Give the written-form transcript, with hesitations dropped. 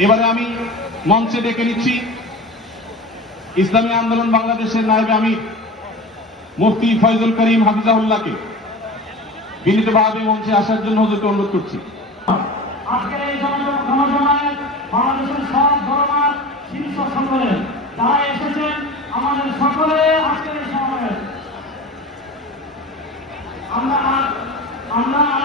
এবারে আমি মঞ্চে ডেকে নিচ্ছি ইসলামী আন্দোলন বাংলাদেশের নায়েবে আমির মুফতি ফয়জুল করিম হাফিজাহুল্লাহকে বিনীতভাবে মঞ্চে আসার জন্য হুজুরকে অনুরোধ করছি। আজকের এই জনসভায় বাংলাদেশের সব ধর্মের শীর্ষ সম্মেলন যারা এসেছেন আমাদের সকলে আজকের এই সমাবেশ আমরা আপনারা